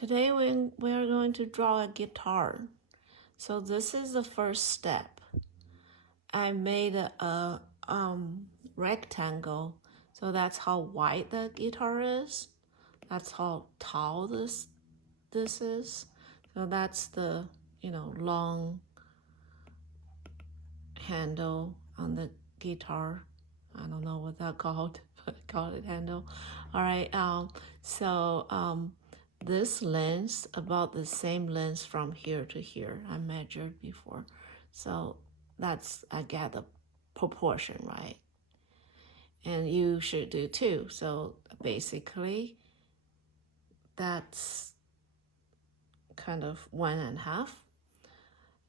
Today we are going to draw a guitar. So this is the first step. I made a rectangle. So that's how wide the guitar is. That's how tall this is. So that's the long handle on the guitar. I don't know what that called, but I call it handle. All right. This length about the same length from here to here. I measured before, so I get the proportion right, and you should do too. So basically, that's kind of 1.5,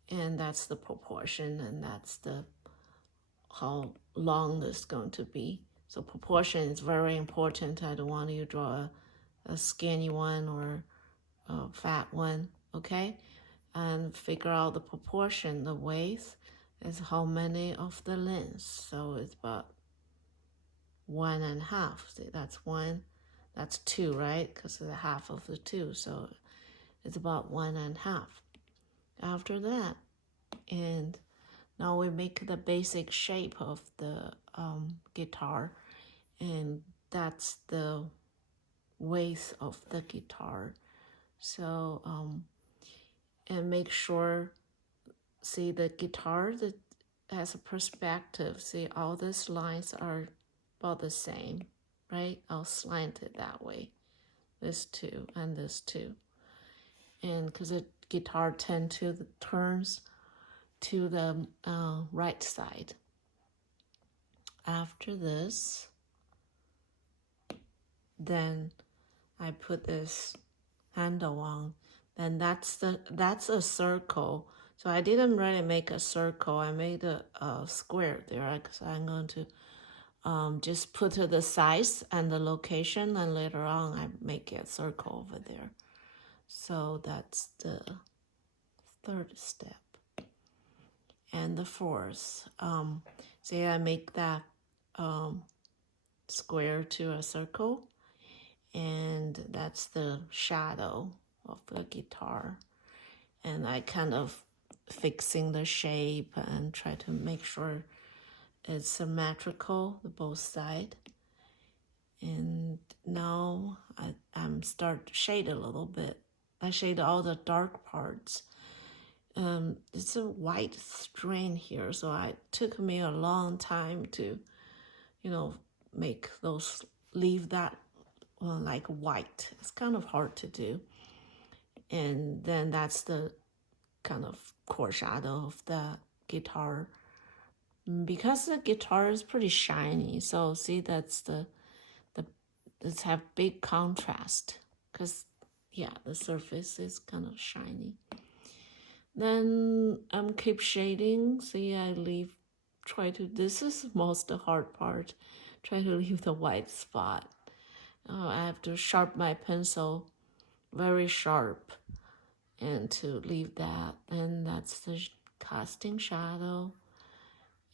and that's the proportion, and that's the how long this is going to be. So proportion is very important. I don't want you to draw a skinny one or a fat one, okay? And figure out the proportion. The width is how many of the length. So it's about 1.5. See, that's 1, that's 2, right? Because it's half of the 2, so it's about 1.5. After that, and now we make the basic shape of the guitar, and that's the width of the guitar. So, and make sure, see the guitar that has a perspective. See, all these lines are about the same, right? I'll slant it that way. This two and this two. And because the guitar turns to the right side. After this, then I put this handle on. Then that's a circle. So I didn't really make a circle. I made a square there because I'm going to just put the size and the location, and later on I make a circle over there. So that's the third step. And the fourth, say I make that square to a circle, and that's the shadow of the guitar. And I kind of fixing the shape and try to make sure it's symmetrical, the both sides. And now I'm start to shade a little bit. I shade all the dark parts. It's a white string here, so it took me a long time to, make those, leave that like white. It's kind of hard to do. And then that's the kind of core shadow of the guitar. Because the guitar is pretty shiny, so see that's let's have big contrast, because the surface is kind of shiny. Then keep shading. See, this is most the hard part. Try to leave the white spot. I have to sharpen my pencil very sharp and to leave that. And that's the casting shadow.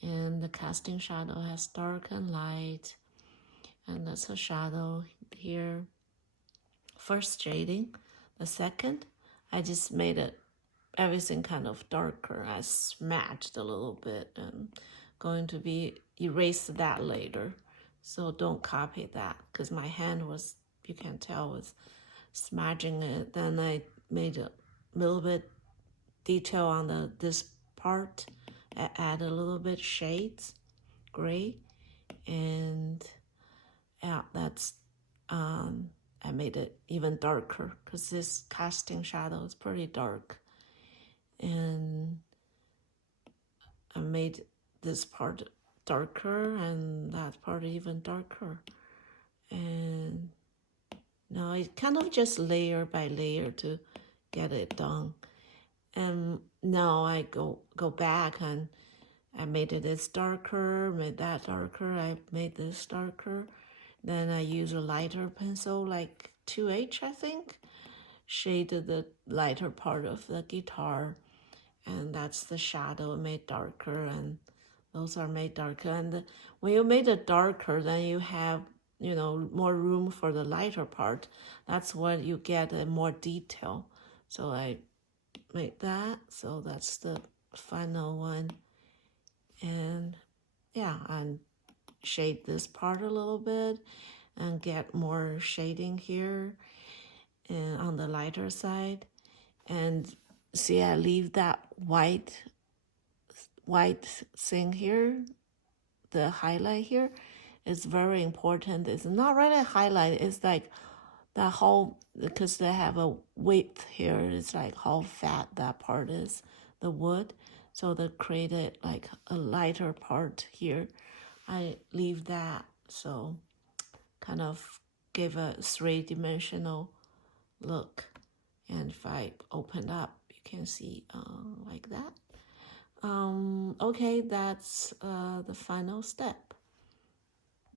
And the casting shadow has dark and light. And that's a shadow here. First shading. The second, I just made it everything kind of darker. I smudged a little bit and going to be erase that later. So don't copy that, because my hand was, you can tell, was smudging it. Then I made a little bit detail on this part. I add a little bit shades, gray, and that's I made it even darker because this casting shadow is pretty dark. And I made this part darker and that part even darker. And now it kind of just layer by layer to get it done. And now I go back and I made this darker, made that darker, I made this darker. Then I use a lighter pencil, like 2H, I think, shaded the lighter part of the guitar. And that's the shadow made darker, and those are made darker. And when you made it darker, then you have you know, more room for the lighter part. That's when you get more detail. So I made that. So that's the final one. And yeah, and shade this part a little bit and get more shading here and on the lighter side. And see, I leave that white thing here, the highlight here is very important. It's not really a highlight, it's like that whole, because they have a width here, it's like how fat that part is, the wood. So they created like a lighter part here. I leave that, so kind of give a three-dimensional look. And if I open up, you can see like that. Okay, that's the final step.